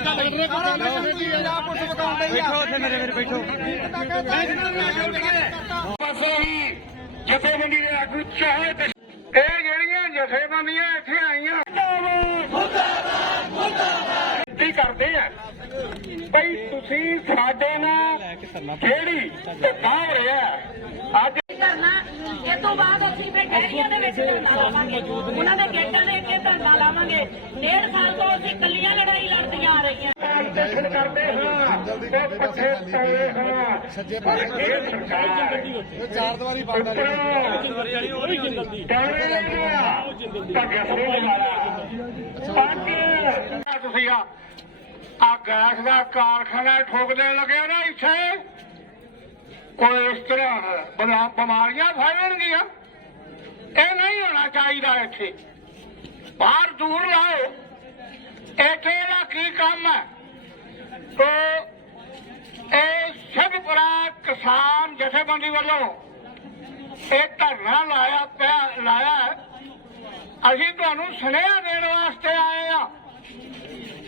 ਕੀ ਗੱਲ ਹੋਈ ਬੈਠੋ ਉੱਥੇ ਮੇਰੇ ਮੇਰੇ ਬੈਠੋ ਪਾਸੋਂ ਹੀ ਜਥੇਬੰਦੀ ਦੇ ਆਗੂ ਚਾਹੇ ਤੇ ਇਹ ਜਿਹੜੀਆਂ ਜਥੇਬੰਦੀਆਂ ਇੱਥੇ ਆਈਆਂ ਮੁਰਦਾਬਾਦ ਮੁਰਦਾਬਾਦ ਕੀ ਕਰਦੇ ਆ ਬਈ ਤੁਸੀਂ ਸਾਡੇ ਨਾਲ ਜਿਹੜੀ ਧੱਕਾ ਹੋ ਰਿਹਾ ਅੱਜ ਕਰਨਾ ਇਹ ਤੋਂ ਬਾਅਦ ਅਸੀਂ ਫਿਰ ਡੈਰੀਆਂ ਦੇ ਵਿੱਚ ਧਰਨਾ ਲਾਵਾਂਗੇ ਉਹਨਾਂ ਦੇ ਗੇਟਾਂ ਦੇ ਅੱਗੇ ਧਰਨਾ ਲਾਵਾਂਗੇ ਡੇਢ ਸਾਲ ਤੋਂ ਅਸੀਂ ਕੱਲੀਆਂ ਲੜਾਈ ਲੜਦੀਆਂ ਆ ਰਹੀਆਂ ਦਰਸ਼ਨ ਕਰਦੇ ਹਾਂ ਤੇ ਪੱਠੇ ਪਏ ਹਾਂ ਸੱਜੇ ਪਾਸੇ ਇਹ ਸਰਕਾਰ ਚਾਰ ਦੀਵਾਰੀ ਬੰਦ ਆ ਤੁਸੀਂ ਆ ਆ ਗੈਸ ਦਾ ਕਾਰਖਾਨਾ ਠੋਕਦੇ ਲੱਗੇ ਨਾ ਇੱਥੇ ਕੋਈ ਇਸ ਤਰ੍ਹਾਂ ਬਿਮਾਰੀਆਂ ਫੈਲਣਗੀਆਂ ਇਹ ਨਹੀਂ ਹੋਣਾ ਚਾਹੀਦਾ ਇੱਥੇ। ਬਾਹਰ ਦੂਰ ਲਾਓ। ਇੱਥੇ ਦਾ ਕੀ ਕੰਮ ਹੈ? ਤੋ ਇਹ ਸਿਰਫਰਾ ਕਿਸਾਨ ਜਥੇਬੰਦੀ ਵੱਲੋਂ ਇਹ ਧਰਨਾ ਲਾਇਆ ਪਿਆ, ਲਾਇਆ ਅਸੀਂ ਤੁਹਾਨੂੰ ਸੁਨੇਹਾ ਦੇਣ ਵਾਸਤੇ ਆਏ ਆ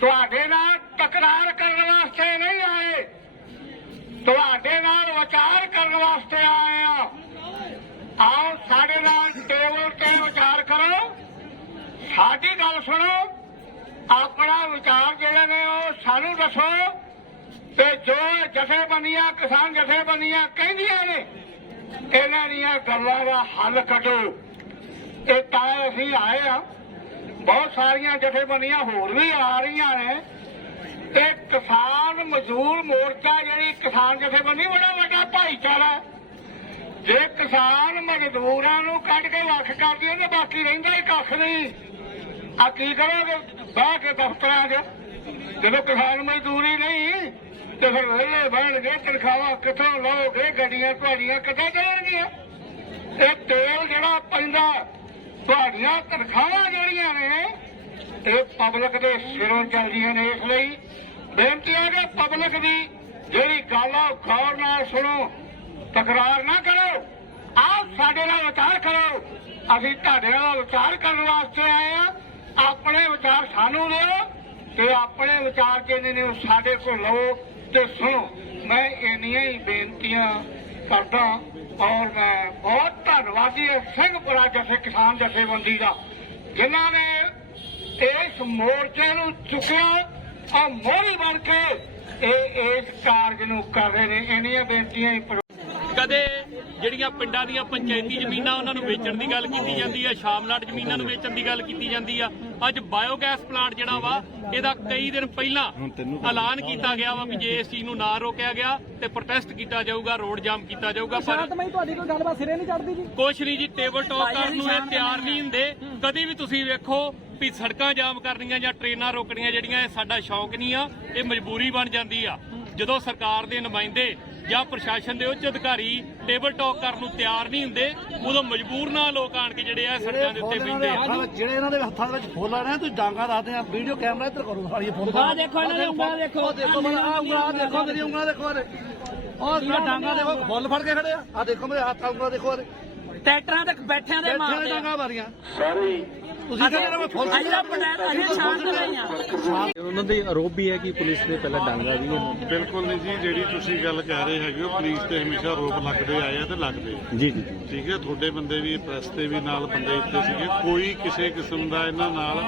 ਤੁਹਾਡੇ ਨਾਲ ਤਕਰਾਰ ਕਰਨ ਵਾਸਤੇ ਨਹੀਂ ਆਏ। ਤੁਹਾਡੇ ਨਾਲ ਵਿਚਾਰ ਕਰਨ ਵਾਸਤੇ ਆਏ ਆ ਆਓ ਸਾਡੇ ਨਾਲ ਟੇਬਲ ਤੇ ਵਿਚਾਰ ਕਰੋ। ਸਾਡੀ ਗੱਲ ਸੁਣੋ। ਆਪਣਾ ਵਿਚਾਰ ਜਿਹੜੇ ਨੇ ਉਹ ਸਾਨੂੰ ਦੱਸੋ। ਤੇ ਜੋ ਜਥੇਬੰਦੀਆਂ, ਕਿਸਾਨ ਜਥੇਬੰਦੀਆਂ ਕਹਿੰਦੀਆਂ ਨੇ, ਇਹਨਾਂ ਦੀਆਂ ਗੱਲਾਂ ਦਾ ਹੱਲ ਕੱਢੋ। ਇਹ ਤਾਂ ਅਸੀਂ ਆਏ ਆ। ਬਹੁਤ ਸਾਰੀਆਂ ਜਥੇਬੰਦੀਆਂ ਹੋਰ ਵੀ ਆ ਰਹੀਆਂ ਨੇ। ਤੇ ਕਿਸਾਨ ਮਜ਼ਦੂਰ ਮੋਰਚਾ ਜਿਹੜੀ ਕਿਸਾਨ ਜਥੇਬੰਦੀ ਬੜਾ ਵੱਡਾ ਭਾਈਚਾਰਾ ਹੈ। ਜੇ ਕਿਸਾਨ ਮਜ਼ਦੂਰਾਂ ਨੂੰ ਕੱਢ ਕੇ ਵੱਖ ਕਰ ਦਈਏ ਤੇ ਬਾਕੀ ਰਹਿੰਦਾ ਹੀ ਕੱਖ ਨਹੀਂ। ਆ ਕੀ ਕਰੋਗੇ? ਬਹਿ ਕੇ ਦਫ਼ਤਰਾਂ 'ਚ। ਜਦੋਂ ਕਿਸਾਨ ਮਜ਼ਦੂਰੀ ਨਹੀਂ, ਤੇ ਫਿਰ ਵੇਲੇ ਬਹਿਣਗੇ, ਤਨਖਾਹਾਂ ਕਿੱਥੋਂ ਲਓਗੇ? ਗੱਡੀਆਂ ਤੁਹਾਡੀਆਂ ਕਿੱਥੇ ਜਾਣਗੀਆਂ ਇਹ ਤੇਲ ਜਿਹੜਾ ਪੈਂਦਾ, ਤੁਹਾਡੀਆਂ ਤਨਖਾਹਾਂ ਜਿਹੜੀਆਂ ਨੇ, ਇਹ ਪਬਲਿਕ ਦੇ ਸਿਰੋਂ ਚੱਲਦੀਆਂ ਨੇ ਇਸ ਲਈ। ਬੇਨਤੀ ਹੈ ਕਿ ਪਬਲਿਕ ਦੀ ਜਿਹੜੀ ਗੱਲ ਆ ਗੌਰ ਨਾਲ ਸੁਣੋ। ਤਕਰਾਰ ਨਾ ਕਰੋ। ਆਪ ਸਾਡੇ ਨਾਲ ਵਿਚਾਰ ਕਰੋ। ਅਸੀਂ ਤੁਹਾਡੇ ਨਾਲ ਵਿਚਾਰ ਕਰਨ ਵਾਸਤੇ ਆਏ ਆ ਆਪਣੇ ਵਿਚਾਰ ਸਾਨੂੰ ਦਿਓ ਤੇ ਆਪਣੇ ਵਿਚਾਰ ਜਿਹੜੇ ਨੇ ਉਹ ਸਾਡੇ ਕੋਲ ਲਓ ਤੇ ਸੁਣੋ। ਮੈਂ ਇੰਨੀਆਂ ਹੀ ਬੇਨਤੀਆਂ ਕਰਦਾ ਔਰ ਮੈਂ ਬਹੁਤ ਧੰਨਵਾਦੀ ਹਾਂ ਸਿੰਘ ਸਿੰਘਪੁਰਾ ਜਥੇ ਕਿਸਾਨ ਜਥੇਬੰਦੀ ਦਾ, ਜਿਨ੍ਹਾਂ ਨੇ ਇਸ ਮੋਰਚੇ ਨੂੰ ਚੁੱਕਿਆ। ਆ ਮੋਹਰੀ ਬਣ ਕੇ ਇਹ ਇਸ ਕਾਰਜ ਨੂੰ ਕਰ ਰਹੇ ਨੇ। ਇੰਨੀਆਂ ਬੇਨਤੀਆਂ ਹੀ ਕਦੇ ਜਿਹੜੀਆਂ ਪਿੰਡਾਂ ਦੀਆਂ ਪੰਚਾਇਤੀ ਜ਼ਮੀਨਾਂ ਉਹਨਾਂ ਨੂੰ ਵੇਚਣ ਦੀ ਗੱਲ ਕੀਤੀ ਜਾਂਦੀ ਆ ਸ਼ਾਮਲਾਟ ਜ਼ਮੀਨਾਂ ਨੂੰ ਵੇਚਣ ਦੀ ਗੱਲ ਕੀਤੀ ਜਾਂਦੀ ਆ। ਅੱਜ ਬਾਇਓਗੈਸ ਪਲਾਂਟ ਜਿਹੜਾ ਵਾ ਇਹਦਾ ਕਈ ਦਿਨ ਪਹਿਲਾਂ ਐਲਾਨ ਕੀਤਾ ਗਿਆ ਵਾ ਵੀ ਜੇ ਇਸ ਚੀਜ਼ ਨੂੰ ਨਾ ਰੋਕਿਆ ਗਿਆ ਤੇ ਪ੍ਰੋਟੈਸਟ ਕੀਤਾ ਜਾਊਗਾ ਰੋਡ ਜਾਮ ਕੀਤਾ ਜਾਊਗਾ ਪਰ ਸ਼ਾਂਤਮਈ ਤੁਹਾਡੀ ਕੋਈ ਗੱਲਬਾਤ ਸਿਰੇ ਨਹੀਂ ਚੜਦੀ ਜੀ? ਕੁਛ ਨਹੀਂ ਜੀ ਟੇਬਲ ਟਾਕ ਕਰਨ ਨੂੰ ਇਹ ਤਿਆਰ ਨਹੀਂ ਹੁੰਦੇ। ਕਦੀ ਵੀ ਤੁਸੀਂ ਵੇਖੋ ਵੀ ਸੜਕਾਂ ਜਾਮ ਕਰਨੀਆਂ ਜਾਂ ਟ੍ਰੇਨਾਂ ਰੋਕਣੀਆਂ ਜਿਹੜੀਆਂ ਇਹ ਸਾਡਾ ਸ਼ੌਂਕ ਨਹੀਂ ਆ ਇਹ ਮਜਬੂਰੀ ਬਣ ਜਾਂਦੀ ਆ। ਜਦੋਂ ਸਰਕਾਰ ਦੇ ਨੁਮਾਇੰਦੇ ਜਾਂ ਪ੍ਰਸ਼ਾਸਨ ਦੇ ਉੱਚ ਅਧਿਕਾਰੀ ਟੇਬਲ ਟਾਕ ਕਰਨ ਨੂੰ ਤਿਆਰ ਨਹੀਂ ਹੁੰਦੇ ਉਦੋਂ ਮਜਬੂਰ ਨਾਲ ਲੋਕ ਆਣ ਕੇ ਜਿਹੜੇ ਆ ਸੜਕਾਂ ਦੇ ਉੱਤੇ ਬੈਠਦੇ ਆ। ਜਿਹੜੇ ਇਹਨਾਂ ਦੇ ਹੱਥਾਂ ਵਿੱਚ ਫੁੱਲ ਆ ਰਹੇ ਤੁਸੀਂ ਡਾਂਗਾ ਦੱਸਦੇ ਆ ਵੀਡੀਓ ਕੈਮਰਾ ਇੱਧਰ ਕਰੋ ਸਾਰੀ ਫੁੱਲ ਆਹ ਦੇਖੋ ਇਹਨਾਂ ਦੇ ਉਂਗਲਾਂ ਦੇਖੋ। ਦੇਖੋ। ਮੇਰਾ ਉਂਗਲਾਂ ਦੇਖੋ ਮੇਰੀ ਉਂਗਲਾਂ ਦੇਖੋ ਉਹ ਮੇਰਾ ਡਾਂਗਾ ਦੇਖੋ ਫੁੱਲ ਫੜ ਕੇ ਖੜੇ ਆ। ਆ ਦੇਖੋ ਮੇਰੇ ਹੱਥਾਂ ਉਂਗਲਾਂ ਦੇਖੋ ਟਰੈਕਟਰਾਂ ਤੇ ਬੈਠਿਆਂ ਦੇ ਮਾਰਦੇ ਆ। ਡਾਂਗਾ ਮਾਰੀਆਂ। ਸਾਰੇ ਤੁਸੀਂ ਕਹਿੰਦੇ ਮੈਂ ਫੁੱਲ ਅਸੀਂ ਤਾਂ ਪਟਿਆਲਾ ਅਸੀਂ ਸ਼ਾਂਤ ਨਹੀਂ ਆ। ਉਹਨਾਂ ਦੇ ਆਰੋਪ ਵੀ ਹੈ ਕਿ ਪੁਲਿਸ ਨੇ ਪਹਿਲਾਂ ਡਾਂਗਾ ਵੀ ਉਹਨੂੰ ਬਿਲਕੁਲ ਨਹੀਂ ਜੀ ਜਿਹੜੀ ਤੁਸੀਂ ਗੱਲ ਕਹਿ ਰਹੇ ਹੈਗੇ ਹੋ ਪੁਲਿਸ ਤੇ ਹਮੇਸ਼ਾ ਰੋਪ ਲੱਗਦੇ ਆਏ ਆ ਤੇ ਲੱਗਦੇ ਆ। ਜੀ ਜੀ ਜੀ। ਠੀਕ ਹੈ ਤੁਹਾਡੇ ਬੰਦੇ ਵੀ ਪ੍ਰੈਸ ਤੇ ਵੀ ਨਾਲ ਬੰਦੇ ਇੱਥੇ ਸੀਗੇ। ਕੋਈ ਕਿਸੇ ਕਿਸਮ ਦਾ ਇਹਨਾਂ ਨਾਲ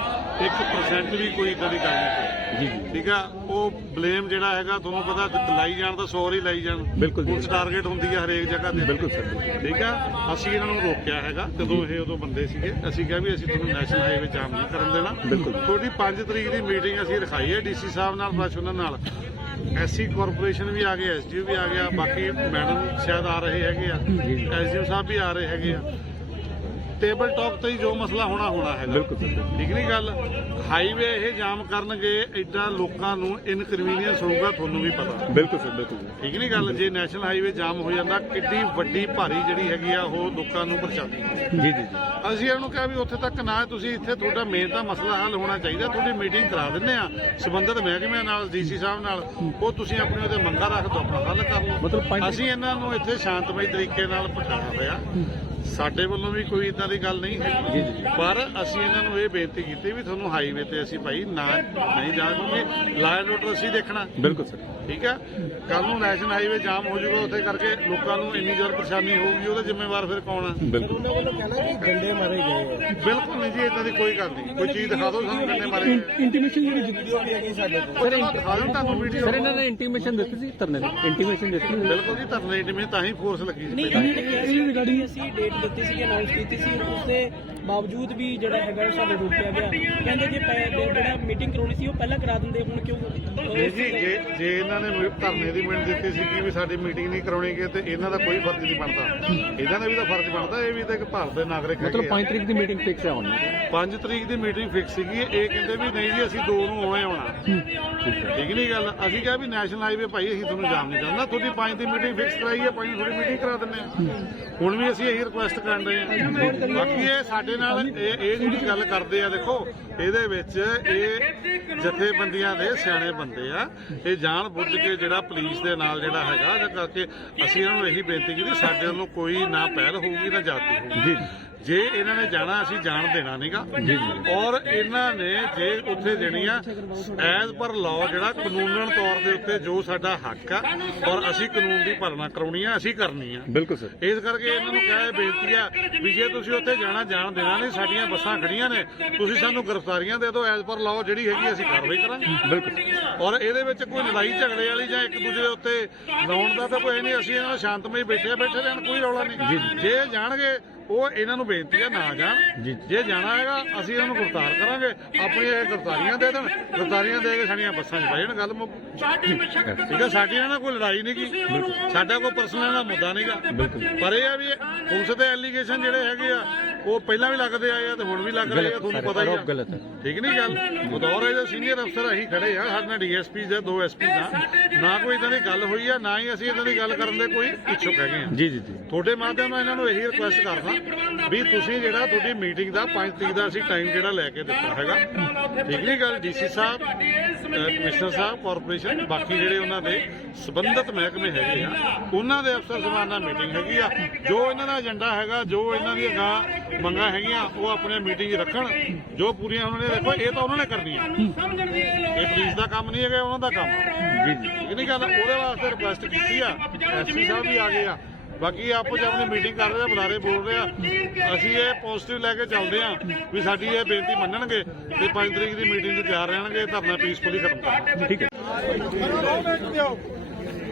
1% ਵੀ ਕੋਈ ਇਦਾਂ ਦੀ ਗੱਲ ਨਹੀਂ ਜੀ ਹੋਈ। ਜੀ ਠੀਕ ਆ ਉਹ ਬਲੇਮ ਜਿਹੜਾ ਹੈਗਾ ਤੁਹਾਨੂੰ ਪਤਾ ਲਾਈ ਜਾਣ ਤਾਂ ਸੌਰੀ ਲਾਈ ਜਾਣ। ਬਿਲਕੁਲ ਜੀ। ਟਾਰਗੇਟ ਹੁੰਦੀ ਹੈ ਹਰੇਕ ਜਗ੍ਹਾ ਤੇ। ਬਿਲਕੁਲ ਸਰ ਬਿਲਕੁਲ। ਠੀਕ ਆ ਅਸੀਂ ਇਹਨਾਂ ਨੂੰ ਰੋਕਿਆ ਹੈਗਾ ਜਦੋਂ ਇਹ ਉਦੋਂ ਬੰਦੇ ਸੀਗੇ। ਅਸੀਂ ਕਿਹਾ ਵੀ ਅਸੀਂ ਤੁਹਾਨੂੰ ਨੈਸ਼ਨਲ ਹਾਈਵੇ ਜਾਮ ਨਹੀਂ ਕਰਨ ਦੇਣਾ। ਬਿਲਕੁਲ। ਤੁਹਾਡੀ 5 ਤਰੀਕ ਦੀ ਮੀਟਿੰਗ ਅਸੀਂ ਰਖਾਈ ਹੈ ਡੀਸੀ ਸਾਹਿਬ ਨਾਲ ਬਸ ਉਹਨਾਂ ਨਾਲ। ਐਸਸੀ ਕਾਰਪੋਰੇਸ਼ਨ ਵੀ ਆ ਗਏ ਐਸਡੀਓ ਵੀ ਆ ਗਿਆ ਬਾਕੀ ਮੈਡਮ ਸ਼ਾਇਦ ਆ ਰਹੇ ਹੈਗੇ ਆ। ਐਸਡੀਓ ਸਾਹਿਬ ਵੀ ਆ ਰਹੇ ਹੈਗੇ ਆ। ਟੇਬਲ ਟਾਕ ਤੇ ਹੀ ਜੋ ਮਸਲਾ ਹੋਣਾ ਹੋਣਾ ਹੈਗਾ। ਬਿਲਕੁਲ। ਠੀਕ ਨਹੀਂ ਗੱਲ? ਹਾਈਵੇ ਇਹ ਜਾਮ ਕਰਨਗੇ ਐਡਾ ਲੋਕਾਂ ਨੂੰ ਇਨਕਨਵੀਨੀਅੰਸ ਹੋਊਗਾ ਤੁਹਾਨੂੰ ਵੀ ਪਤਾ। ਬਿਲਕੁਲ ਸਰ ਬਿਲਕੁਲ ਠੀਕ ਨਹੀਂ ਗੱਲ? ਜੇ ਨੈਸ਼ਨਲ ਹਾਈਵੇ ਜਾਮ ਹੋ ਜਾਂਦਾ ਕਿੱਡੀ ਵੱਡੀ ਭਾਰੀ ਜਿਹੜੀ ਹੈਗੀ ਆ ਉਹ ਲੋਕਾਂ ਨੂੰ ਪਰੇਸ਼ਾਨੀ ਜੀ ਜੀ ਅਸੀਂ ਇਹਨੂੰ ਕਿਹਾ ਵੀ ਉੱਥੇ ਤੱਕ ਨਾ ਤੁਸੀਂ ਇੱਥੇ ਤੁਹਾਡਾ ਮੇਨ ਤਾਂ ਮਸਲਾ ਹੱਲ ਹੋਣਾ ਚਾਹੀਦਾ ਤੁਹਾਡੀ ਮੀਟਿੰਗ ਕਰਾ ਦਿੰਦੇ ਆ। ਸੰਬੰਧਿਤ ਮਹਿਕਮਿਆਂ ਨਾਲ ਡੀਸੀ ਸਾਹਿਬ ਨਾਲ ਉਹ ਤੁਸੀਂ ਆਪਣੇ ਉਹਦੇ ਮੰਗਾਂ ਰੱਖ ਦਿਓ ਆਪਣਾ ਹੱਲ ਕਰ ਲਓ। ਅਸੀਂ ਇਹਨਾਂ ਨੂੰ ਇੱਥੇ ਸ਼ਾਂਤਮਈ ਤਰੀਕੇ ਨਾਲ ਬਿਠਾਇਆ ਹੋਇਆ ਸਾਡੇ ਵੱਲੋਂ ਵੀ ਕੋਈ ਇਦਾਂ ਦੀ ਗੱਲ ਨਹੀਂ ਹੈ। ਪਰ ਅਸੀਂ ਇਹਨਾਂ ਨੂੰ ਇਹ ਬੇਨਤੀ ਕੀਤੀ ਵੀ ਤੁਹਾਨੂੰ ਹਾਈਵੇ ਤੇ ਅਸੀਂ ਭਾਈ ਨਾ ਨਹੀਂ ਜਾਣ ਕਿਉਂਕਿ ਐਂਡ ਆਰਡਰ ਅਸੀਂ ਦੇਖਣਾ। ਬਿਲਕੁਲ ਸਰ। ਠੀਕ ਹੈ? ਕੱਲ ਨੂੰ ਨੈਸ਼ਨਲ ਹਾਈਵੇ ਜਾਮ ਹੋ ਜਾਊਗਾ ਉੱਥੇ ਕਰਕੇ ਲੋਕਾਂ ਨੂੰ ਇੰਨੀ ਜ਼ਿਆਦਾ ਪਰੇਸ਼ਾਨੀ ਹੋਊਗੀ ਉਹਦਾ ਜ਼ਿੰਮੇਵਾਰ ਫਿਰ ਕੌਣ ਆ? ਬਿਲਕੁਲ। ਬਿਲਕੁਲ ਨਹੀਂ ਜੀ ਇਦਾਂ ਦੀ ਕੋਈ ਗੱਲ ਨਹੀਂ। ਕੋਈ ਚੀਜ਼ ਦਿਖਾ ਦਿਓ ਸਾਨੂੰ ਕਿੰਨੇ ਮਾਰੇ ਗਏ। ਇੰਟੀਮੇਸ਼ਨ ਜਿਹੜੀ ਵੀਡੀਓ ਵੀ ਹੈਗੀ ਸਾਡੇ ਉਹ ਚਲੋ ਦਿਖਾ ਦਿਓ ਤੁਹਾਨੂੰ ਵੀਡੀਓ ਸਰ ਇਹਨਾਂ ਨੇ ਇੰਟੀਮੇਸ਼ਨ ਦਿੱਤੀ ਸੀ ਧਰਨੇ ਦੀ ਇੰਟੀਮੇਸ਼ਨ ਦਿੱਤੀ ਸੀ? ਬਿਲਕੁਲ ਜੀ ਧਰਨੇ ਟੀਮੇ ਤਾਂ ਹੀ ਫੋਰਸ ਲੱਗੀ ਸੀ। ਪਹਿਲਾਂ। ਇਹ ਰਿਗਾਰਡਿੰਗ ਅਸੀਂ ਡੇਟ ਦਿੱਤੀ ਸੀ ਅਨਾਉਂਸ ਕੀਤੀ ਸੀ ਉਸ ਦੇ ਬਾਵਜੂਦ ਵੀ ਜਿਹੜਾ ਹੈਗਾ ਸਾਡੇ ਰੋਕਿਆ ਗਿਆ। ਕਹਿੰਦੇ ਜੇ ਜਿਹੜਾ ਮੀਟਿੰਗ ਕਰਾਉਣੀ ਸੀ ਉਹ ਪਹਿਲਾਂ ਕਰਾ ਦਿੰਦੇ ਹੁਣ ਕਿਉਂ ਨਹੀਂ ਜੀ ਜੇ ਜੇ ਇਹਨਾਂ ਨੇ ਮੀ- ਧਰਨੇ ਦੀ ਮਿੰਟ ਦਿੱਤੀ ਸੀ ਕਿ ਵੀ ਸਾਡੀ ਮੀਟਿੰਗ ਨਹੀਂ ਕਰਾਉਣੀ ਕਿ ਤੇ ਇਹਨਾਂ ਦਾ ਕੋਈ ਫਰਜ਼ ਨਹੀਂ ਬਣਦਾ। ਇਹਨਾਂ ਦਾ ਵੀ ਤਾਂ ਫਰਜ਼ ਬਣਦਾ ਇਹ ਵੀ ਤਾਂ ਇੱਕ ਭਾਰਤ ਦੇ ਨਾਗਰਿਕ ਮਤਲਬ ਹੈਗੇ ਆ। 5 ਤਰੀਕ ਦੀ ਮੀਟਿੰਗ ਫਿਕਸ ਹੈ ਹੁਣ। 5 ਤਰੀਕ ਦੀ ਮੀਟਿੰਗ ਫਿਕਸ ਸੀਗੀ ਇਹ ਕਹਿੰਦੇ ਵੀ ਨਹੀਂ ਜੀ ਅਸੀਂ 2 ਨੂੰ ਆਉਣਾ ਹੀ ਆਉਣਾ। ਠੀਕ ਨਹੀਂ ਗੱਲ? ਅਸੀਂ ਕਿਹਾ ਵੀ ਨੈਸ਼ਨਲ ਹਾਈਵੇ ਭਾਈ ਅਸੀਂ ਤੁਹਾਨੂੰ ਜਾਮ ਨਹੀਂ ਕਰਨਾ ਤੁਹਾਡੀ 5 ਦੀ ਮੀਟਿੰਗ ਫਿਕਸ ਕਰਾਈ ਹੈ 5 ਤੁਹਾਡੀ ਮੀਟਿੰਗ ਕਰਾ ਦਿੰਦੇ ਆ ਹੁਣ ਵੀ ਅਸੀਂ ਇਹੀ ਰਿਕੁਐਸਟ ਕਰਨ ਰਹੇ ਹਾਂ। ਬਾਕੀ ਇਹ ਸਾਡੇ ਨਾਲ ਇਹ ਇਹ ਜਿਹੜੀ ਗੱਲ ਕਰਦੇ ਆ ਦੇਖੋ ਇਹਦੇ ਵਿੱਚ ਇਹ ਜਥੇਬੰਦੀਆਂ ਦੇ ਸਿਆਣੇ ਬੰਦੇ ਆ। ਇਹ ਜਾਣ ਬੁੱਝ ਕੇ ਜਿਹੜਾ ਪੁਲਿਸ ਦੇ ਨਾਲ ਜਿਹੜਾ ਹੈਗਾ ਕਰਕੇ ਅਸੀਂ ਇਹਨਾਂ ਨੂੰ ਇਹੀ ਬੇਨਤੀ ਕੀਤੀ ਸਾਡੇ ਵੱਲੋਂ ਕੋਈ ਨਾ ਪਹਿਲ ਹੋਊਗੀ ਨਾ ਜਾਤੀ ਹੋਊਗੀ। ਜੇ ਇਹਨਾਂ ਨੇ ਜਾਣਾ ਅਸੀਂ ਜਾਣ ਦੇਣਾ ਨਹੀਂਗਾ ਔਰ ਇਹਨਾਂ ਨੇ ਜੇ ਉੱਥੇ ਦੇਣੀ ਆ ਐਜ਼ ਪਰ ਲਾਅ ਜਿਹੜਾ ਕਾਨੂੰਨਨ ਤੌਰ ਦੇ ਉੱਤੇ ਜੋ ਸਾਡਾ ਹੱਕ ਆ ਔਰ ਅਸੀਂ ਕਾਨੂੰਨ ਦੀ ਪਾਲਣਾ ਕਰਾਉਣੀ ਆ ਅਸੀਂ ਕਰਨੀ ਆ। ਬਿਲਕੁਲ ਸਰ। ਇਸ ਕਰਕੇ ਇਹਨਾਂ ਨੂੰ ਕਿਹਾ ਬੇਨਤੀ ਆ ਵੀ ਜੇ ਤੁਸੀਂ ਉੱਥੇ ਜਾਣਾ ਜਾਣ ਦੇਣਾ ਨਹੀਂ ਸਾਡੀਆਂ ਬੱਸਾਂ ਖੜੀਆਂ ਨੇ ਤੁਸੀਂ ਸਾਨੂੰ ਗ੍ਰਿਫਤਾਰੀਆਂ ਦੇ ਦਿਓ ਐਜ਼ ਪਰ ਲਾਅ ਜਿਹੜੀ ਹੈਗੀ ਅਸੀਂ ਕਾਰਵਾਈ ਕਰਾਂਗੇ। ਬਿਲਕੁਲ ਔਰ ਇਹਦੇ ਵਿੱਚ ਕੋਈ ਲੜਾਈ ਝਗੜੇ ਵਾਲੀ ਜਾਂ ਇੱਕ ਦੂਜੇ ਦੇ ਉੱਤੇ ਲਾਉਣ ਦਾ ਤਾਂ ਕੋਈ ਨਹੀਂ ਅਸੀਂ ਇਹਨਾਂ ਨਾਲ ਸ਼ਾਂਤਮਈ ਬੈਠੇ ਆ, ਬੈਠੇ ਰਹਿਣ ਕੋਈ ਰੌਲਾ ਨਹੀਂ। ਜੇ ਜਾਣਗੇ ਉਹ ਇਹਨਾਂ ਨੂੰ ਬੇਨਤੀ ਆ ਨਾ ਜਾਣ ਜੇ। ਜਾਣਾ ਹੈਗਾ ਅਸੀਂ ਇਹਨਾਂ ਨੂੰ ਗ੍ਰਿਫਤਾਰ ਕਰਾਂਗੇ। ਆਪਣੀਆਂ ਇਹ ਗ੍ਰਿਫਤਾਰੀਆਂ ਦੇ ਦੇਣ। ਗ੍ਰਿਫਤਾਰੀਆਂ ਦੇ ਕੇ ਸਾਡੀਆਂ ਬੱਸਾਂ 'ਚ ਬਹਿ ਜਾਣ ਗੱਲ ਮੁੱਕ ਠੀਕ। ਹੈ ਸਾਡੀ ਇਹਨਾਂ ਨਾਲ ਕੋਈ ਲੜਾਈ ਨਹੀਂ ਕੀ। ਸਾਡਾ ਕੋਈ ਪਰਸਨਲ ਦਾ ਮੁੱਦਾ ਨਹੀਂਗਾ ਪਰ ਇਹ ਆ ਵੀ ਪੁਲਿਸ ਦੇ ਐਲੀਗੇਸ਼ਨ ਜਿਹੜੇ ਹੈਗੇ ਆ ਉਹ ਪਹਿਲਾਂ ਵੀ ਲੱਗਦੇ ਆਏ ਆ ਤੇ ਹੁਣ ਵੀ ਲੱਗ ਰਹੇ ਆ ਤੁਹਾਨੂੰ ਪਤਾ ਹੀ ਆ। ਗਲਤ ਹੈ। ਠੀਕ ਨਹੀਂ ਗੱਲ? ਬਤੌਰ ਇਹਦੇ ਸੀਨੀਅਰ ਅਫਸਰ ਅਸੀਂ ਖੜੇ ਆ ਸਾਡੇ ਨਾਲ ਡੀਐਸਪੀ ਦੇ ਦੋ ਐਸਪੀ ਦਾ ਨਾ ਕੋਈ ਇਦਾਂ ਦੀ ਗੱਲ ਹੋਈ ਆ ਨਾ ਹੀ ਅਸੀਂ ਇਦਾਂ ਦੀ ਗੱਲ ਕਰਨ ਦੇ ਕੋਈ ਇੱਛੁਕ ਹੈਗੇ ਆ। ਜੀ ਜੀ ਜੀ। ਤੁਹਾਡੇ ਮਾਧਿਅਮ ਨਾਲ ਇਹਨਾਂ ਨੂੰ ਇਹੀ ਰਿਕੁਐਸਟ ਕਰਦਾ ਵੀ ਤੁਸੀਂ ਜਿਹੜਾ ਤੁਹਾਡੀ ਮੀਟਿੰਗ ਦਾ 5 ਤਰੀਕ ਦਾ ਅਸੀਂ ਟਾਈਮ ਜਿਹੜਾ ਲੈ ਕੇ ਦਿੱਤਾ ਹੈਗਾ। ਠੀਕ ਨਹੀਂ ਗੱਲ? ਡੀਸੀ ਸਾਹਿਬ ਕਮਿਸ਼ਨਰ ਸਾਹਿਬ ਕਾਰਪੋਰੇਸ਼ਨ ਬਾਕੀ ਜਿਹੜੇ ਉਹਨਾਂ ਦੇ ਸਬੰਧਤ ਮਹਿਕਮੇ ਹੈਗੇ ਆ ਉਹਨਾਂ ਦੇ ਅਫਸਰ ਸਮਾਨ ਨਾਲ ਮੀਟਿੰਗ ਹੈਗੀ ਆ। ਜੋ ਇਹਨਾਂ ਦਾ ਏਜੰਡਾ ਹੈਗਾ ਜੋ ਇਹਨਾਂ ਦੀਆਂ ਗਾਂ ਮੰਗਾਂ ਹੈਗੀਆਂ ਉਹ ਆਪਣੇ ਮੀਟਿੰਗ ਰੱਖਣ। ਜੋ ਪੂਰੀਆਂ ਉਹਨਾਂ ਨੇ ਦੇਖੋ ਇਹ ਤਾਂ ਉਹਨਾਂ ਨੇ ਕਰਨੀਆਂ। ਇਹ ਪੁਲਿਸ ਦਾ ਕੰਮ ਨਹੀਂ ਹੈਗਾ ਉਹਨਾਂ ਦਾ ਕੰਮ। ਜੀ ਇਹ ਨਹੀਂ ਗੱਲ ਉਹਦੇ ਵਾਸਤੇ ਰਿਕੁਐਸਟ ਕੀਤੀ ਆ। ਐਸਪੀ ਸਾਹਿਬ ਵੀ ਆ ਗਏ ਆ। ਬਾਕੀ ਆਪੋ ਚ ਆਪਣੀ ਮੀਟਿੰਗ ਕਰ ਰਹੇ ਆ, ਬੁਲਾਰੇ ਬੋਲ ਰਹੇ ਆ। ਅਸੀਂ ਇਹ ਪੋਜ਼ਿਟਿਵ ਲੈ ਕੇ ਚੱਲਦੇ ਆ ਵੀ ਸਾਡੀ ਇਹ ਬੇਨਤੀ ਮੰਨਣਗੇ ਤੇ 5 ਤਰੀਕ ਦੀ ਮੀਟਿੰਗ ਨੂੰ ਤਿਆਰ ਰਹਿਣਗੇ, ਧਰਨਾ ਪੀਸਫੁਲੀ ਖਤਮ ਕਰਾਂਗੇ। ਠੀਕ ਹੈ।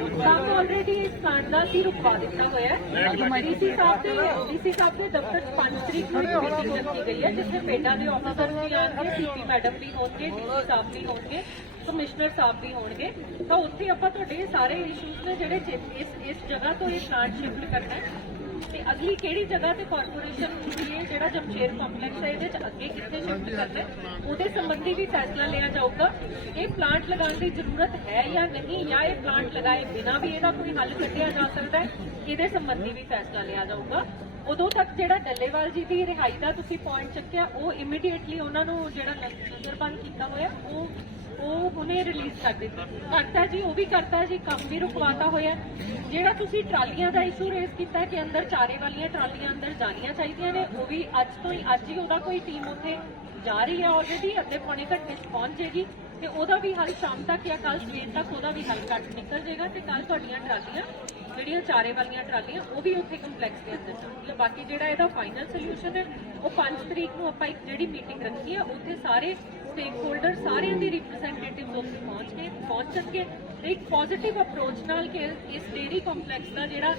ਸਾਨੂੰ ਆਲਰੇਡੀ ਇਸ ਕਾਂਡ ਦਾ ਸੀ ਰੁਕਵਾ ਦਿੱਤਾ ਹੋਇਆ ਹੈ। ਡੀਸੀ ਸਾਹਿਬ ਦੇ, ਡੀਸੀ ਸਾਹਿਬ ਦੇ ਦਫ਼ਤਰ 5 ਤਰੀਕ ਨੂੰ ਮੀਟਿੰਗ ਰੱਖੀ ਗਈ ਹੈ, ਜਿੱਥੇ ਪੇਡਾ ਦੇ ਆਫੀਸਰ ਵੀ ਆਉਣਗੇ ਸੀਪੀ ਮੈਡਮ ਵੀ ਹੋਣਗੇ, ਡੀਸੀ ਸਾਹਿਬ ਵੀ ਹੋਣਗੇ ਕਮਿਸ਼ਨਰ ਸਾਹਿਬ ਵੀ ਹੋਣਗੇ। ਤਾਂ ਉੱਥੇ ਆਪਾਂ ਤੁਹਾਡੇ ਸਾਰੇ ਇਸ਼ੂਜ਼ ਨੇ ਜਿਹੜੇ ਇਸ ਇਸ ਜਗ੍ਹਾ ਤੋਂ ਇਹ ਪਲਾਂਟ ਸ਼ਿਫਟ ਕਰਨਾ ਹੈ ਤੇ ਅਗਲੀ ਕਿਹੜੀ ਜਗ੍ਹਾ ਤੇ ਕਾਰਪੋਰੇਸ਼ਨ ਦੀ ਇਹ ਜਿਹੜਾ ਜਮਸ਼ੇਰ ਕੰਪਲੈਕਸ ਹੈ ਇਹਦੇ ਚ ਅੱਗੇ ਕਿੱਥੇ ਸ਼ਿਫਟ ਕਰਨਾ ਉਹਦੇ ਸੰਬੰਧੀ ਵੀ ਫੈਸਲਾ ਲਿਆ ਜਾਊਗਾ। ਇਹ ਪਲਾਂਟ ਲਗਾਉਣ ਦੀ ਜ਼ਰੂਰਤ ਹੈ ਜਾਂ ਨਹੀਂ ਜਾਂ ਇਹ ਪਲਾਂਟ ਲਗਾਏ ਬਿਨਾਂ ਵੀ ਇਹਦਾ ਕੋਈ ਹੱਲ ਕੱਢਿਆ ਜਾ ਸਕਦਾ ਹੈ ਇਹਦੇ ਸੰਬੰਧੀ ਵੀ ਫੈਸਲਾ ਲਿਆ ਜਾਊਗਾ। ਉਦੋਂ ਤੱਕ ਜਿਹੜਾ ਡੱਲੇਵਾਲ ਜੀ ਦੀ ਰਿਹਾਈ ਦਾ ਤੁਸੀਂ ਪੁਆਇੰਟ ਚੱਕਿਆ ਉਹ ਇਮੀਡੀਏਟਲੀ ਉਹਨਾਂ ਨੂੰ ਜਿਹੜਾ ਨਜ਼ਰਬੰਦ ਕੀਤਾ ਹੋਇਆ ਉਹ ਉਹ ਹੁਣੇ ਰਿਲੀਜ਼ ਕਰ ਦਿੱਤੀ। ਕਰਤਾ ਜੀ, ਉਹ ਵੀ ਕਰਤਾ ਜੀ, ਕੰਮ ਵੀ ਰੁਕਵਾਤਾ ਹੋਇਆ। ਜਿਹੜਾ ਤੁਸੀਂ ਟਰਾਲੀਆਂ ਦਾ ਇਸ਼ੂ ਰੇਜ਼ ਕੀਤਾ ਕਿ ਅੰਦਰ ਚਾਰੇ ਵਾਲੀਆਂ ਟਰਾਲੀਆਂ ਅੰਦਰ ਜਾਣੀਆਂ ਚਾਹੀਦੀਆਂ ਨੇ, ਉਹ ਵੀ ਅੱਜ ਤੋਂ ਹੀ, ਅੱਜ ਹੀ ਉਹਦਾ ਕੋਈ ਟੀਮ ਉੱਥੇ ਜਾ ਰਹੀ ਹੈ ਆਲਰੇਡੀ ਅੱਧੇ ਪੌਣੇ ਘੰਟੇ 'ਚ ਪਹੁੰਚ ਜੇਗੀ। ਤੇ ਉਹਦਾ ਵੀ ਹੱਲ ਸ਼ਾਮ ਤੱਕ ਜਾਂ ਕੱਲ ਸਵੇਰ ਤੱਕ ਉਹਦਾ ਵੀ ਹੱਲ ਕੱਢ ਨਿਕਲ ਜਾਏਗਾ ਤੇ ਕੱਲ ਤੁਹਾਡੀਆਂ ਟਰਾਲੀਆਂ, ਜਿਹੜੀਆਂ ਚਾਰੇ ਵਾਲੀਆਂ ਟਰਾਲੀਆਂ, ਉਹ ਵੀ ਉੱਥੇ ਕੰਪਲੈਕਸ ਦੇ ਅੰਦਰ ਜਾਣਗੀਆਂ। ਬਾਕੀ ਜਿਹੜਾ ਇਹਦਾ ਫਾਈਨਲ ਸੋਲੂਸ਼ਨ ਹੈ, ਉਹ 5 ਤਰੀਕ ਨੂੰ ਆਪਾਂ ਇੱਕ ਜਿਹੜੀ ਮੀਟਿੰਗ ਰੱਖੀ ਹੈ ਉੱਥੇ ਸਾਰੇ ਸਟੇਕ ਹੋਲਡਰ ਸਾਰਿਆਂ ਦੇ ਰਿਪਰੈਜ਼ੈਂਟੇਟਿਵਸ ਉੱਥੇ ਪਹੁੰਚ ਕੇ, ਪਹੁੰਚ ਸਕੇ ਤੇ ਇੱਕ ਪੋਜ਼ਿਟਿਵ ਅਪਰੋਚ ਨਾਲ ਕਿ ਇਸ ਡੇਰੀ ਕੰਪਲੈਕਸ ਦਾ ਜਿਹੜਾ